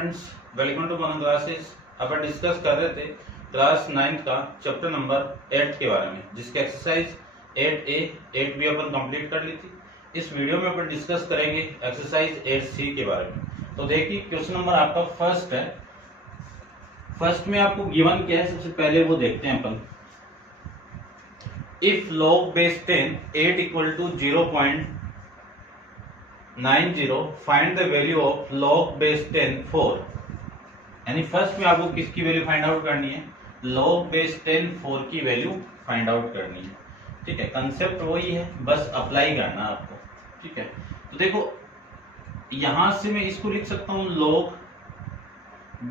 Friends, welcome to one classes. अपन discuss कर रहे थे क्लास 9 का चैप्टर नंबर 8 के बारे में, जिसके एक्सरसाइज 8A 8B अपन कंप्लीट कर ली थी। इस वीडियो में अपन डिस्कस करेंगे एक्सरसाइज 8C के बारे में। तो देखिए क्वेश्चन नंबर आपका फर्स्ट है। फर्स्ट में आपको गिवन क्या है, सबसे पहले वो देखते हैं अपन। If log base 10 8 equal to 0.90 find the value of log base 10 4। यानी फर्स्ट में आपको किसकी वैल्यू फाइंड आउट करनी है? log base 10 4 की वैल्यू फाइंड आउट करनी है। ठीक है, कंसेप्ट वही है, बस अप्लाई करना आपको। ठीक है, तो देखो यहां से मैं इसको लिख सकता हूं log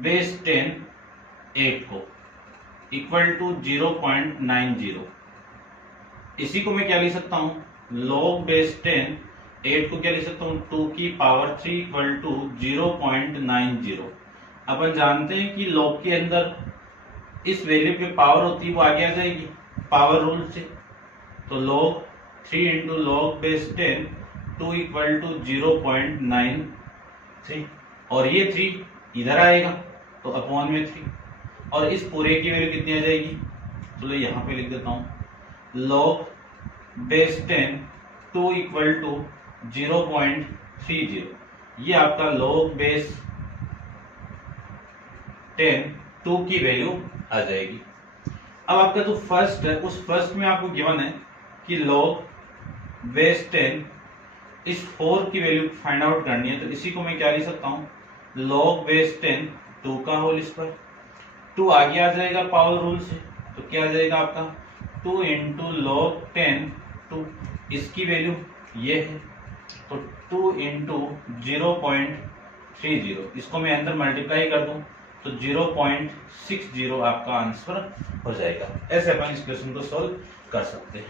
base 10 8 को इक्वल टू 0.90। इसी को मैं क्या लिख सकता हूं? log base 10 8 को क्या लिख सकता हूं? 2 की पावर 3 इक्वल टू 0.90। अपन जानते हैं कि log के अंदर इस वैल्यू पे पावर होती है, वो आगे आ जाएगी पावर रूल से। तो log 3 into log base 10 2 equal to 0.93, और ये 3 इधर आएगा तो अपॉन में 3, और इस पूरे की वैल्यू कितनी आ जाएगी? चलो यहां पे लिख देता हूं log base 10 2 इक्वल टू 0.30। ये आपका log base 10 2 की वैल्यू आ जाएगी। अब आपका जो फर्स्ट है, उस फर्स्ट में आपको गिवन है कि log base 10 इस 4 की वैल्यू फाइंड आउट करनी है। तो इसी को मैं क्या लिख सकता हूं? log base 10 2 का होल स्क्वायर। 2 आगे आ जाएगा पावर रूल से, तो क्या आ जाएगा आपका 2 इंटू log 10 2। इसकी वैल्यू ये है, तो 2 इंटू 0.30, इसको मैं अंदर मल्टीप्लाई कर दूं तो 0.60 आपका आंसर हो जाएगा। ऐसे अपन इस क्वेश्चन को सोल्व कर सकते हैं।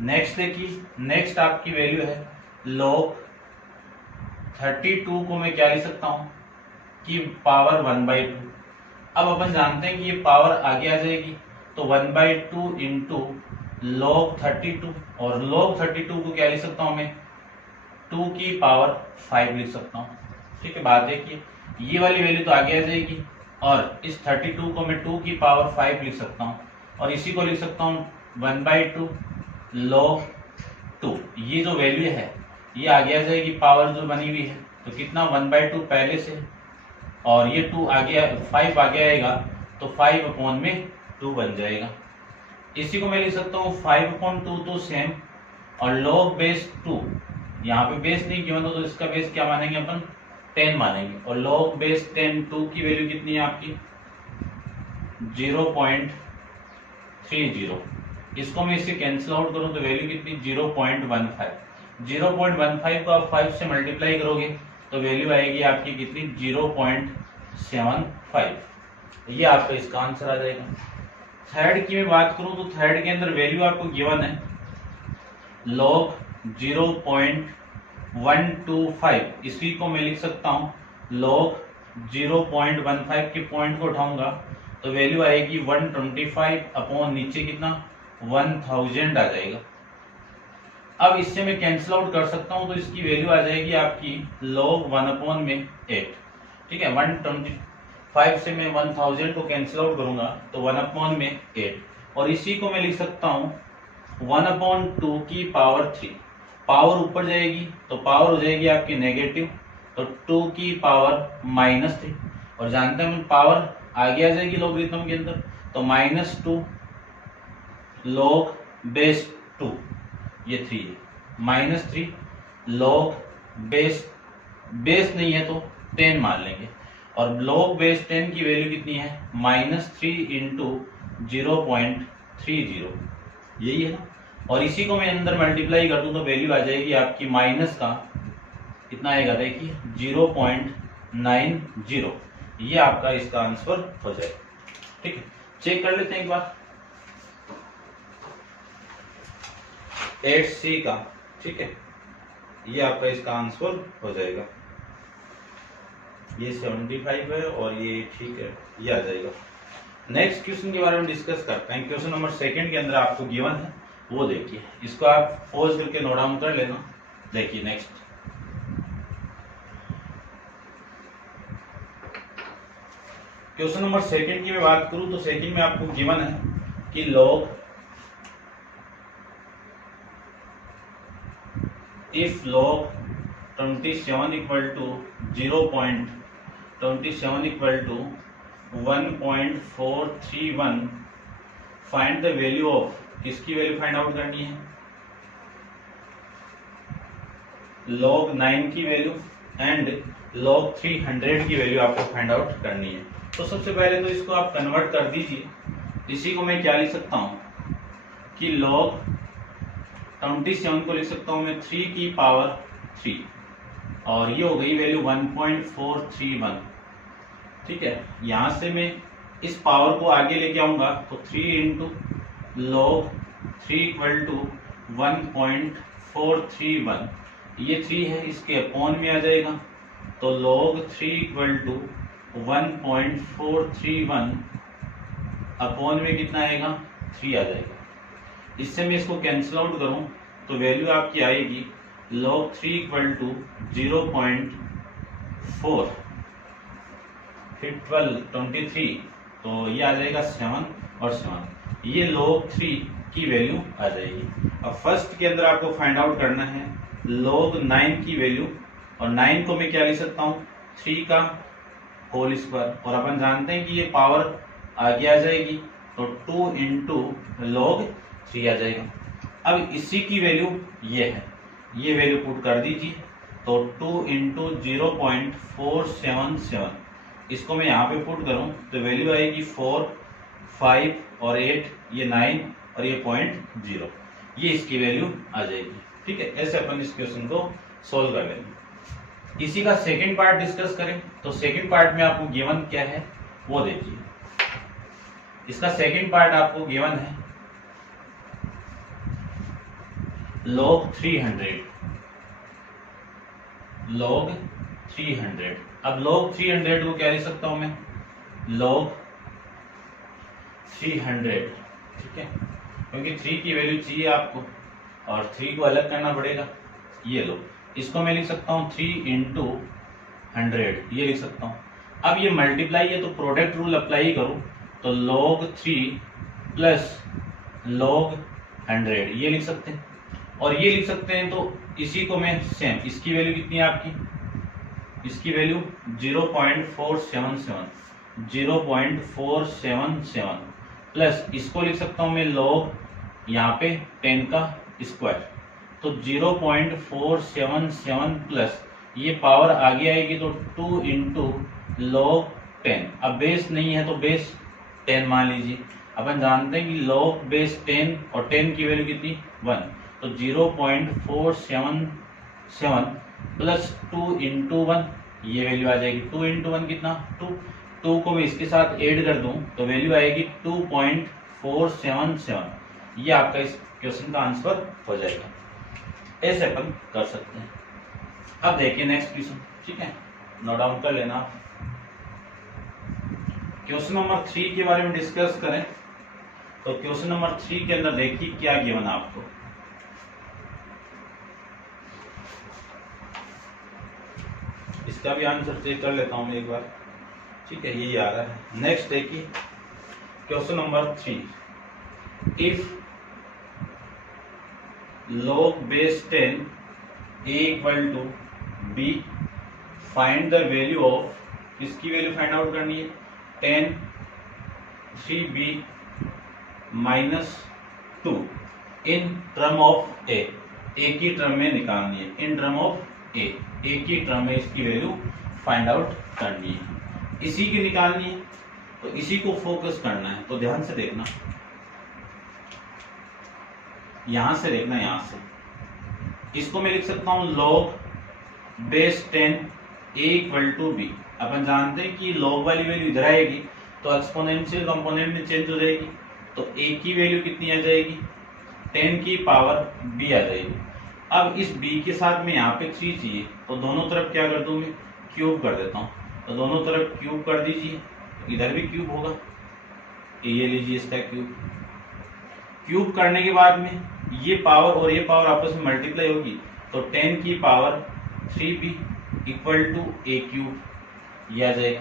नेक्स्ट देखिए, नेक्स्ट आपकी वैल्यू है log 32 को मैं क्या लिख सकता हूं कि पावर 1/2। अब अपन जानते हैं कि ये पावर आगे आ जाएगी, तो 1/2 इंटू log 32, और log 32 को क्या लिख सकता हूं मैं? 2 की पावर 5 लिख सकता हूं। ठीक है, बात देखिए ये वाली वैल्यू तो आगे आ जाएगी, और इस 32 को मैं 2 की पावर 5 लिख सकता हूं, और इसी को लिख सकता हूं 1/2 log 2। ये जो वैल्यू है ये आगे आ जाएगी पावर जो बनी हुई है, तो कितना 1/2 पहले से, और ये 2 आगे 5 आगे आएगा तो 5 अपॉन में 2 बन जाएगा। इसी को मैं लिख सकता हूँ 5/2 तो सेम, और log base 2 यहाँ पे बेस नहीं गिवन तो इसका बेस क्या मानेंगे अपन? 10 मानेंगे, और log base 10 2 की वैल्यू कितनी है आपकी? 0.30। इसको मैं इससे कैंसिल आउट करूं तो वैल्यू कितनी? 0.15। 0.15 को आप 5 से मल्टीप्लाई करोगे तो वैल्यू आएगी आपकी कितनी? 0.75। ये आपका इसका आंसर आ जाएगा। थर्ड की मैं बात करूं तो थर्ड के अंदर वैल्यू आपको गिवन है log 0.125। इसी को मैं लिख सकता हूं log 0.15 के पॉइंट को उठाऊंगा तो वैल्यू आएगी 125 अपॉन नीचे कितना? 1000 आ जाएगा। अब इससे मैं कैंसिल आउट कर सकता हूं, तो इसकी वैल्यू आ जाएगी आपकी log 1/8। ठीक है, 125 से मैं 1000 को कैंसिल आउट करूंगा तो 1/8, और इसी को मैं लिख सकता हूं 1/2 की पावर 3। पावर ऊपर जाएगी तो पावर हो जाएगी आपकी नेगेटिव, तो 2 की पावर -3, और जानते हैं पावर आगे आ जाएगी लॉगरिथम के अंदर, तो -2 log base 2, ये 3 है, -3 log base नहीं है तो 10 मान लेंगे, और log base 10 की वैल्यू कितनी है? -3 इंटू 0.30, यही है ना। और इसी को मैं अंदर मल्टीप्लाई कर दूं तो वैल्यू आ जाएगी आपकी माइनस का कितना आएगा? देखिए 0.90। ये आपका इसका आंसर हो जाएगा। ठीक है, चेक कर लेते हैं एक बार 8C का। ठीक है, ये आपका इसका आंसर हो जाएगा। ये 75 है और ये ठीक है, ये आ जाएगा। नेक्स्ट क्वेश्चन के बारे में डिस्कस करते हैं। क्वेश्चन नंबर 2 के अंदर आपको गिवन है, वो देखिए, इसको आप पॉज करके नोट डाउन कर लेना। देखिए नेक्स्ट क्वेश्चन नंबर सेकंड की मैं बात करूं तो सेकंड में आपको गिवन है कि log if log 27 equal to 0.27 equal to 1.431 find the value of, किसकी वैल्यू फाइंड आउट करनी है, log 9 की वैल्यू एंड log 300 की वैल्यू आपको फाइंड आउट करनी है। तो सबसे पहले तो इसको आप कन्वर्ट कर दीजिए। इसी को मैं क्या लिख सकता हूं कि log 27 को लिख सकता हूं मैं 3 की पावर 3 और ये हो गई वैल्यू 1.431। ठीक है, यहां से मैं इस पावर को आगे लेके आऊंगा तो 3 इंटू log 3 इक्वल टू 1.431, ये 3 है इसके अपॉन में आ जाएगा तो log 3 इक्वल टू 1.431 अपॉन में कितना आएगा 3 आ जाएगा। इससे मैं इसको कैंसिल आउट करूं तो वैल्यू आपकी आएगी log 3 इक्वल टू 0.4 फिर 12 23 तो ये आ जाएगा 7 और 7, ये log 3 की वैल्यू आ जाएगी। अब फर्स्ट के अंदर आपको फाइंड आउट करना है log 9 की वैल्यू और 9 को मैं क्या लिख सकता हूँ 3 का होल स्क्वायर और अपन जानते हैं कि ये पावर आगे आ जाएगी तो 2 इंटू log 3 आ जाएगा। अब इसी की वैल्यू ये है, ये वैल्यू पुट कर दीजिए तो 2 इंटू 0.477, इसको मैं यहाँ पे पुट करूं तो वैल्यू आएगी 4 5 और 8, ये 9 और ये 0.0, ये इसकी वैल्यू आ जाएगी। ठीक है, ऐसे अपन इस क्वेश्चन को सोल्व कर लेंगे। इसी का सेकंड पार्ट डिस्कस करें तो सेकंड पार्ट में आपको गिवन क्या है वो देखिए। इसका सेकंड पार्ट आपको गिवन है log 300, log 300। अब log 300 को क्या लिख सकता हूं मैं log 300। ठीक है, क्योंकि 3 की वैल्यू चाहिए आपको और 3 को अलग करना पड़ेगा। ये लो, इसको मैं लिख सकता हूँ 3 इंटू 100, ये लिख सकता हूँ। अब ये मल्टीप्लाई है तो प्रोडक्ट रूल अप्लाई करूं तो log 3 प्लस log 100 ये लिख सकते हैं और ये लिख सकते हैं। तो इसी को मैं सेम, इसकी वैल्यू कितनी है आपकी, इसकी वैल्यू 0.477 प्लस इसको लिख सकता हूं मैं log यहाँ पे 10 का स्क्वायर तो 0.477 प्लस ये पावर आगे आएगी तो 2 इंटू log 10। अब बेस नहीं है तो बेस 10 मान लीजिए। अपन जानते हैं कि log बेस 10 और 10 की वैल्यू कितनी 1 तो 0.477 प्लस 2 इंटू 1, ये वैल्यू आ जाएगी 2 इंटू 1 कितना 2 को मैं इसके साथ ऐड कर दूं तो वैल्यू आएगी 2.477। ये आपका इस क्वेश्चन का आंसर हो जाएगा। ऐसे अपन कर सकते हैं। अब देखिए नेक्स्ट क्वेश्चन। ठीक है, नोट डाउन कर लेना। क्वेश्चन नंबर 3 के बारे में डिस्कस करें तो क्वेश्चन नंबर 3 के अंदर देखिए क्या गिवन है आपको। इसका भी आंसर चेक कर लेता हूं एक बार। ठीक है, यही आ रहा है। नेक्स्ट देखिए question number 3, if log base 10 a equal to b find the value of, किसकी वैल्यू फाइंड आउट करनी है 10 3b minus 2 in term of a की टर्म में निकालनी है। इन टर्म ऑफ a की टर्म में इसकी वैल्यू फाइंड आउट करनी है। इसी की निकालनी है तो इसी को फोकस करना है। तो ध्यान से देखना, यहां से देखना, यहां से इसको मैं लिख सकता हूं log base 10 a equal to b। अपन जानते हैं कि log वाली वैल्यू इधर आएगी तो एक्सपोनेंशियल कंपोनेंट में चेंज हो जाएगी तो a की वैल्यू कितनी आ जाएगी 10 की पावर b आ जाएगी। अब इस b के साथ में यहाँ पे 3 चाहिए तो दोनों तरफ क्या कर दूं मैं क्यूब कर देता हूं तो दोनों तरफ क्यूब कर दीजिए, इधर भी क्यूब होगा, ये लीजिए इसका क्यूब करने के बाद में ये पावर और ये पावर आपस में मल्टीप्लाई होगी तो 10 की power 3b equal to a cube, ये आ जाएगा।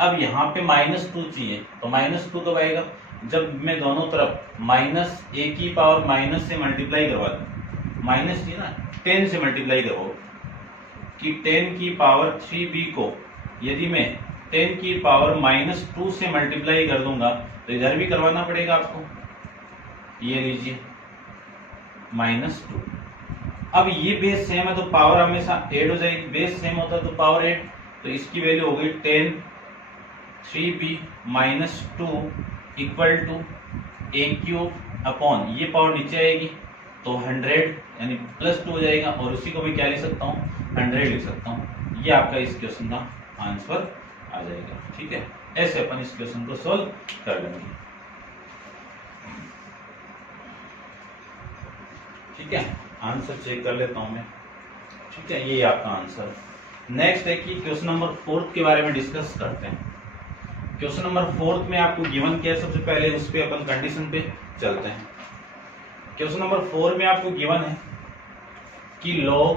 अब यहाँ पे -2 चाहिए, तो -2 कब आएगा, जब मैं दोनों तरफ माइनस ए की पावर माइनस से मल्टीप्लाई करवा दूँ, माइनस चाहिए ना, 10 से मल्टीप्लाई करवाओ कि 10 की पावर 3b को यदि मैं 10 की पावर -2 से मल्टीप्लाई कर दूंगा तो इधर भी करवाना पड़ेगा आपको, ये लीजिए -2। अब ये बेस सेम है तो पावर हमेशा ऐड हो जाएगी, बेस सेम होता है तो पावर ऐड, तो इसकी वैल्यू हो गई 10 3b - 2 equal to a³ upon, ये पावर नीचे आएगी तो 100 यानी +2 हो जाएगा, और उसी को मैं क्या लिख सकता हूँ, 100 लिख सकता हूँ। ये आपका इस क्वेश्चन का आंसर आ जाएगा। ठीक है, ऐसे अपन इस क्वेश्चन को सोल्व कर लेंगे। ठीक है, आंसर चेक कर लेता हूं मैं। ठीक है, ये आपका आंसर। नेक्स्ट है कि क्वेश्चन नंबर 4 के बारे में डिस्कस करते हैं। क्वेश्चन नंबर 4 में आपको गिवन क्या है, सबसे पहले उस पे अपन कंडीशन पे चलते हैं। क्वेश्चन नंबर 4 में आपको गिवन है कि log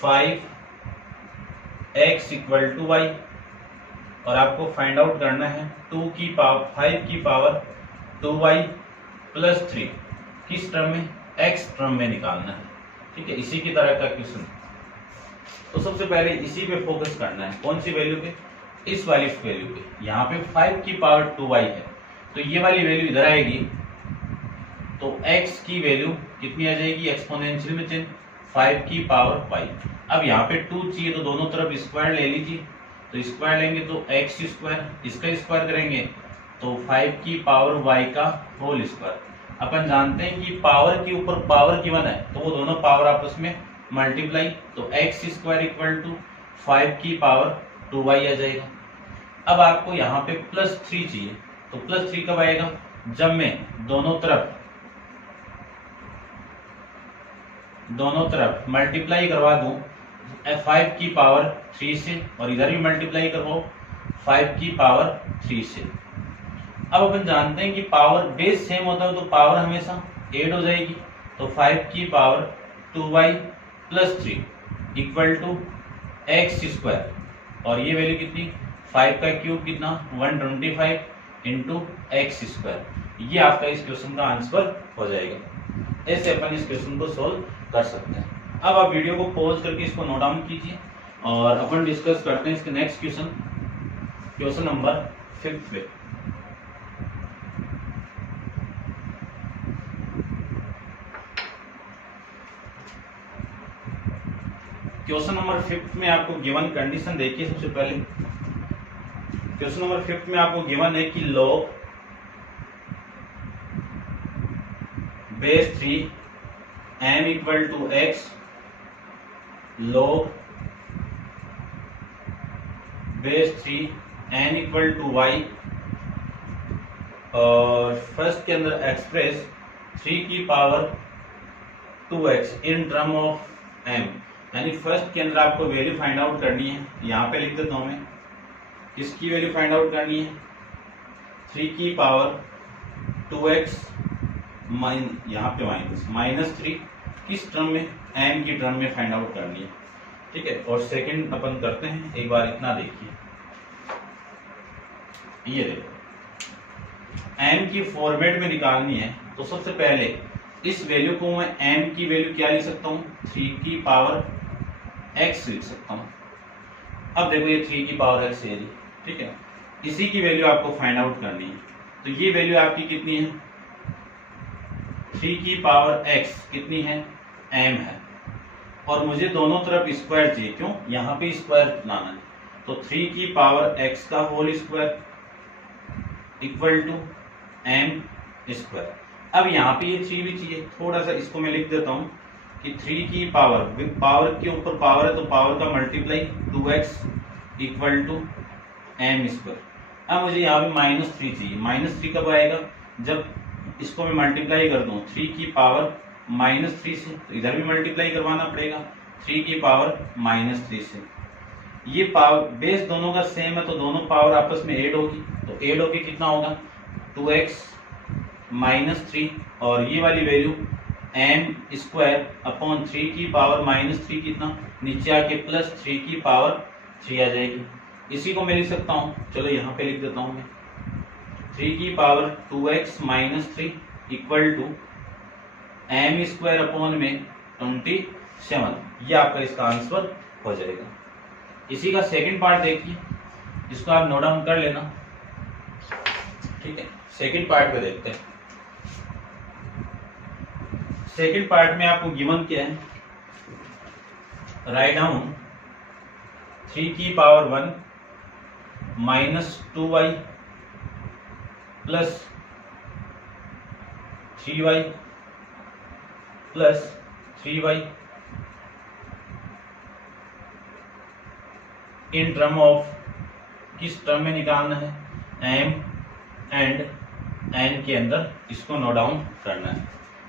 5x = y, और आपको फाइंड आउट करना है 5 की पावर 2y + 3 किस टर्म में, x टर्म में निकालना है। ठीक है, इसी की तरह का क्वेश्चन। तो सबसे पहले इसी पे फोकस करना है, कौन सी वैल्यू पे, इस वाली वैल्यू पे। यहाँ पे 5 की पावर 2y है तो ये वाली वैल्यू इधर आएगी, तो x की वैल्यू कितनी आ जाएगी, एक्सपोनेंशियल में चेंज 5 की पावर y। अब यहाँ पे 2 चाहिए तो दोनों तरफ स्क्वायर ले लीजिए, तो स्क्वायर लेंगे तो x², इसका स्क्वायर करेंगे तो 5 की पावर y का होल स्क्वायर। अपन जानते हैं कि पावर के ऊपर पावर गिवन है तो वो दोनों पावर आपस में मल्टीप्लाई, तो x² = 5 की पावर 2y आ जाएगा। अब आपको यहाँ पे +3 चाहिए, तो +3 कब आएगा, जब मैं दोनों तरफ मल्टीप्लाई करवा दूं 5 की पावर 3 से, और इधर भी मल्टीप्लाई करवाओ 5 की पावर 3 से। अब अपन जानते हैं कि पावर बेस सेम होता है तो पावर हमेशा ऐड हो जाएगी, तो 5 की पावर 2y + 3 = x², और ये वैल्यू कितनी, 5 का क्यूब कितना, 125 × x²। ये आपका इस क्वेश्चन का आंसर हो जाएगा। ऐसे अपन इस क्वेश्चन को सोल्व कर सकते हैं। अब आप वीडियो को पॉज करके इसको नोट डाउन कीजिए और अपन डिस्कस करते हैं इसके नेक्स्ट क्वेश्चन नंबर 5 पे। क्वेश्चन नंबर 5 में आपको गिवन कंडीशन देखिए। सबसे पहले क्वेश्चन नंबर 5 में आपको गिवन है कि log base 3 m = x, log base 3 n = y, और फर्स्ट के अंदर एक्सप्रेस 3 की power 2x in term of m, यानी फर्स्ट के अंदर आपको वैल्यू फाइंड आउट करनी है। यहाँ पे लिख देता हूं मैं, किसकी वैल्यू फाइंड आउट करनी है, 3 की पावर 2x यहाँ पे -3 किस टर्म में, m की टर्म में फाइंड आउट करनी है। ठीक है, और सेकंड अपन करते हैं, एक बार इतना देखिए, ये देखो m की फॉर्मेट में निकालनी है तो सबसे पहले इस वैल्यू को मैं m की वैल्यू क्या लिख सकता हूँ, 3 की पावर x लिख सकता हूँ। अब देखो ये 3 की पावर x है, ठीक है, इसी की वैल्यू आपको फाइंड आउट करनी है। तो ये वैल्यू आपकी कितनी है, 3 की पावर x कितनी है, m है, और मुझे दोनों तरफ स्क्वायर चाहिए, क्यों, यहाँ पे स्क्वायर लाना है, तो 3 की पावर x का होल स्क्वायर = m²। अब यहाँ पे ये 3 भी चाहिए, थोड़ा सा इसको मैं लिख देता हूँ कि 3 की पावर के ऊपर पावर है तो पावर का मल्टीप्लाई 2x = m²। अब मुझे यहाँ पे -3 चाहिए, -3 कब आएगा, जब इसको मैं मल्टीप्लाई कर दूं 3 की पावर -3 से, तो इधर भी मल्टीप्लाई करवाना पड़ेगा 3 की पावर -3 से। ये पावर बेस दोनों का सेम है तो दोनों पावर आपस में ऐड होगी, तो ऐड होके कितना होगा, 2x -3, और ये वाली वैल्यू एम स्क्वायर अपॉन 3 की पावर -3 कितना, नीचे आके प्लस 3 की पावर 3 आ जाएगी। इसी को मैं लिख सकता हूँ, चलो यहाँ पे लिख देता हूँ मैं, 3 की power 2x - 3 equal to m square upon में 27। ये आपका इसका आंसर हो जाएगा। इसी का सेकंड पार्ट देखिए, इसको आप नोट डाउन कर लेना, ठीक है। सेकंड पार्ट पे देखते हैं। सेकंड पार्ट में आपको गिवन क्या है, राइट डाउन 3 की power 1 -2y plus 3y plus 3y in term of, किस टर्म में निकालना है, m एंड n के अंदर, इसको नोट डाउन करना है।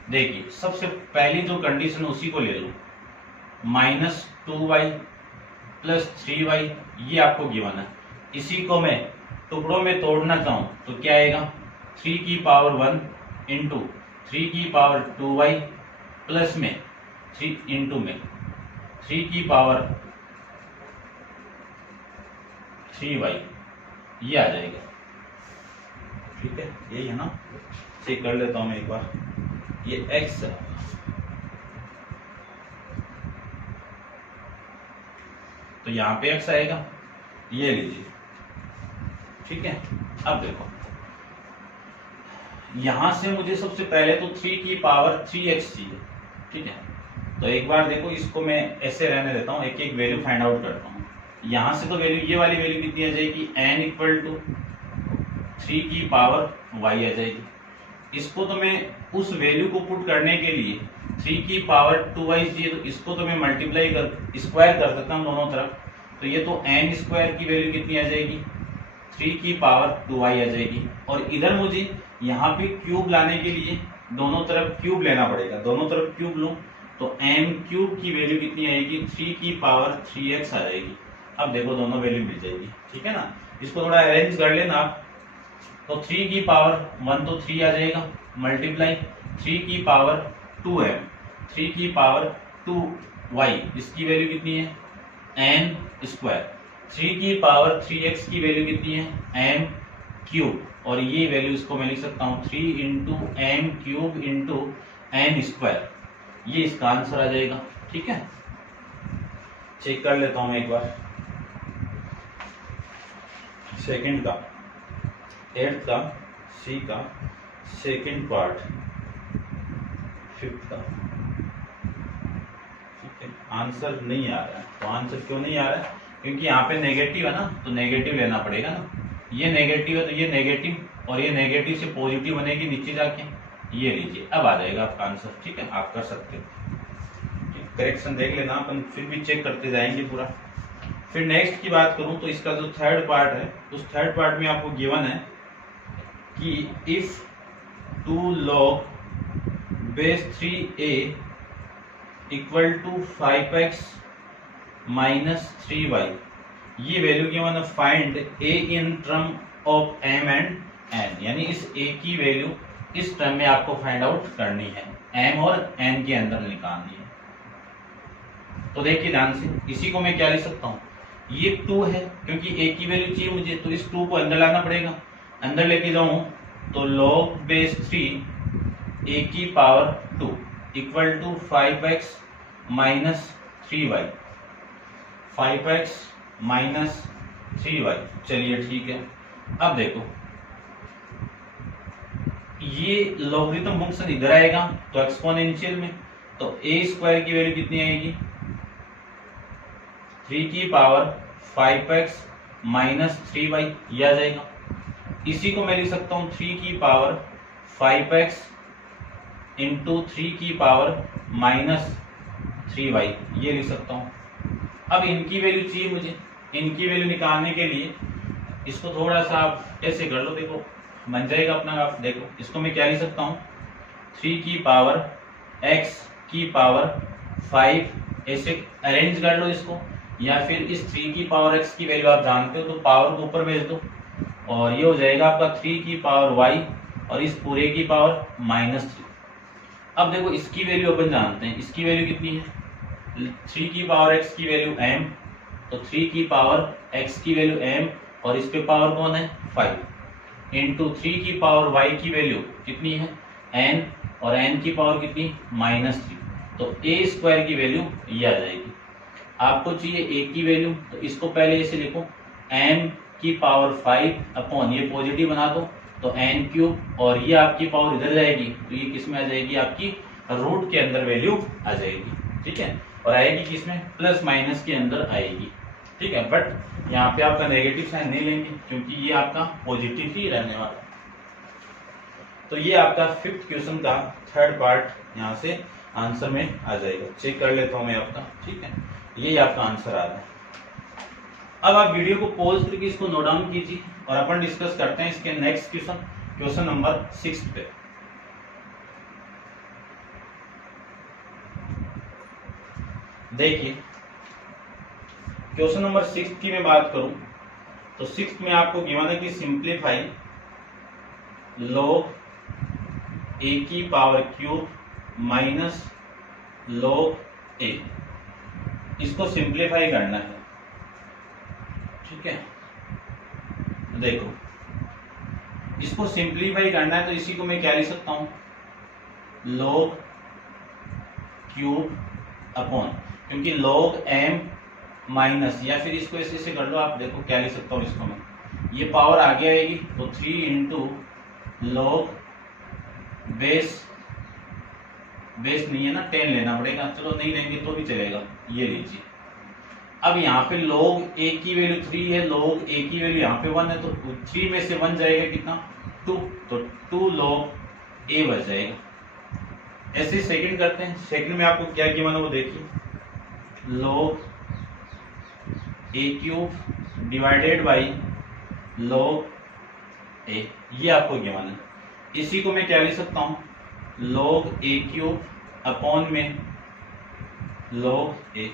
देखिए सबसे पहली जो कंडीशन उसी को ले लो, -2y प्लस 3y, ये आपको गिवन है। इसी को मैं टुकड़ों में तोड़ना चाहूं तो क्या आएगा, 3 की पावर 1 इंटू 3 की पावर 2y प्लस में 3 इंटू में 3 की पावर 3y, ये आ जाएगा, ठीक है। यही है ना, चेक कर लेता हूं मैं एक बार, ये x है, तो यहां पे x आएगा, ये लीजिए, ठीक है। अब देखो यहां से मुझे सबसे पहले तो 3 की पावर 3x चाहिए, ठीक है। तो एक बार देखो, इसको मैं ऐसे रहने देता हूं, एक एक वैल्यू फाइंड आउट करता हूं। यहां से तो वैल्यू, ये वाली वैल्यू कितनी आ जाएगी, n इक्वल टू 3 की पावर y आ जाएगी। इसको तो मैं उस वैल्यू को पुट करने के लिए 3 की पावर 2y चाहिए, तो इसको तो मैं मल्टीप्लाई कर स्क्वायर कर सकता हूँ दोनों तरफ, तो ये तो n स्क्वायर की वैल्यू कितनी आ जाएगी, 3 की पावर 2y आ जाएगी। और इधर मुझे यहाँ पे क्यूब लाने के लिए दोनों तरफ क्यूब लेना पड़ेगा, दोनों तरफ क्यूब लूँ तो m क्यूब की वैल्यू कितनी आएगी, 3 की पावर 3x आ जाएगी। अब देखो दोनों वैल्यू मिल जाएगी, ठीक है ना। इसको थोड़ा अरेंज कर लेना आप, तो 3 की पावर 1 तो 3 आ जाएगा, मल्टीप्लाई 3 की पावर 2m, 3 की पावर 2y, इसकी वैल्यू कितनी है, n स्क्वायर, 3 की पावर 3x की वैल्यू कितनी है, m क्यूब, और ये वैल्यू इसको मैं लिख सकता हूँ 3 into m cube into n square, ये इसका आंसर आ जाएगा, ठीक है। चेक कर लेता हूँ मैं एक बार, सेकंड का, 8th का, सी का सेकंड पार्ट, 5th का, ठीक है। आंसर नहीं आ रहा है, तो आंसर क्यों नहीं आ रहा है, क्योंकि यहाँ पे नेगेटिव है ना, तो नेगेटिव लेना पड़ेगा ना। ये नेगेटिव है तो ये नेगेटिव, और ये नेगेटिव से पॉजिटिव बनेगी नीचे जाके, ये लीजिए, अब आ जाएगा आपका आंसर, ठीक है। आप कर सकते हो, करेक्शन देख लेना, अपन फिर भी चेक करते जाएंगे पूरा। फिर नेक्स्ट की बात करूं तो इसका जो थर्ड पार्ट है, उस थर्ड पार्ट में आपको गिवन है कि if 2 log base 3a equal to 5x minus 3y, ये वैल्यू गिवन है, find a in term of m and n, यानी इस a की वैल्यू इस टर्म में आपको फाइंड आउट करनी है, m और n के अंदर निकालनी है। तो देखिए ध्यान से, इसी को मैं क्या लिख सकता हूँ, ये 2 है, क्योंकि a की वैल्यू चाहिए मुझे, तो इस 2 को अंदर लाना पड़ेगा, अंदर लेके जाऊं तो log बेस 3 a की power 2 equal to 5x minus 3y, 5x minus 3y, चलिए ठीक है। अब देखो ये लॉगरिथम फंक्शन इधर आएगा तो एक्सपोनेंशियल में, तो a स्क्वायर की वैल्यू कितनी आएगी, 3 की पावर 5x माइनस 3y, ये आ जाएगा। इसी को मैं लिख सकता हूँ 3 की पावर 5x इंटू 3 की पावर माइनस 3y, ये लिख सकता हूँ। अब इनकी वैल्यू चाहिए मुझे, इनकी वैल्यू निकालने के लिए इसको थोड़ा सा आप ऐसे कर लो, देखो बन जाएगा अपना ग्राफ। देखो इसको मैं क्या लिख सकता हूँ, 3 की पावर x की पावर 5, ऐसे अरेंज कर लो इसको, या फिर इस 3 की पावर x की वैल्यू आप जानते हो तो पावर को ऊपर भेज दो, और ये हो जाएगा आपका 3 की पावर y और इस पूरे की पावर -3। अब देखो इसकी वैल्यू अपन जानते हैं, इसकी वैल्यू कितनी है, 3 की पावर x की वैल्यू m, तो 3 की पावर x की वैल्यू m और इस पे पावर कौन है 5 इंटू 3 की पावर y की वैल्यू कितनी है n और n की पावर कितनी -3, तो a स्क्वायर की वैल्यू ये आ जाएगी। आपको चाहिए a की वैल्यू, तो इसको पहले ऐसे लिखो m की पावर 5 अपॉन ये पॉजिटिव बना दो तो n क्यूब, और ये आपकी पावर इधर जाएगी तो ये किस में आ जाएगी, आपकी रूट के अंदर वैल्यू आ जाएगी, ठीक है, और आएगी किसमें, प्लस माइनस के अंदर आएगी, ठीक है। बट यहाँ पे आपका नेगेटिव साइन नहीं लेंगे क्योंकि ये आपका पॉजिटिव ही रहने वाला। तो ये आपका 5th क्वेश्चन का 3rd पार्ट यहाँ से आंसर में आ जाएगा। चेक कर लेता हूँ मैं आपका, ठीक है, यही आपका आंसर आ रहा है। अब आप वीडियो को पॉज करके इसको नोट डाउन कीजिए और अपन डिस्कस करते हैं इसके नेक्स्ट क्वेश्चन, क्वेश्चन नंबर 6 पे। देखिए क्वेश्चन नंबर 6 की मैं बात करूं तो 6 में आपको गिवन है कि सिंप्लीफाई log a की power cube minus log a, इसको सिंप्लीफाई करना है, ठीक है। देखो इसको सिंप्लीफाई करना है तो इसी को मैं क्या लिख सकता हूं, log क्यूब अपॉन, क्योंकि log m माइनस, या फिर इसको ऐसे कर लो आप, देखो क्या लिख सकता हूं इसको मैं, ये पावर आगे आएगी तो 3 इंटू log बेस नहीं है ना, 10 लेना पड़ेगा, चलो नहीं लेंगे तो भी चलेगा, ये लीजिए। अब यहाँ पे log a की वैल्यू 3 है, log a की वैल्यू यहाँ पे 1 है, तो 3 में से 1 जाएगा कितना 2, तो 2 log a बच जाएगा। ऐसे सेकंड करते हैं, सेकंड में आपको क्या गिवन है वो देखिए, log a cube divided by log a, ये आपको गिवन है। इसी को मैं क्या लिख सकता हूँ, log a क्यूब अपॉन में log a।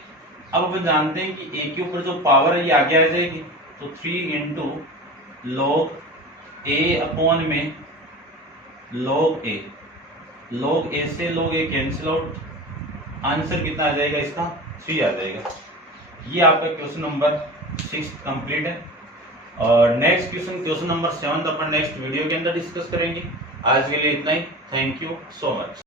अब अपन जानते हैं कि a के ऊपर जो पावर है ये आगे आ जाएगी, तो 3 इंटू log a अपॉन में log a, log a से log a cancel out, answer कितना आ जाएगा इसका 3 आ जाएगा। ये आपका क्वेश्चन नंबर 6 कंप्लीट है, और नेक्स्ट क्वेश्चन नंबर 7 अपन नेक्स्ट वीडियो के अंदर डिस्कस करेंगे। आज के लिए इतना ही, थैंक यू सो मच।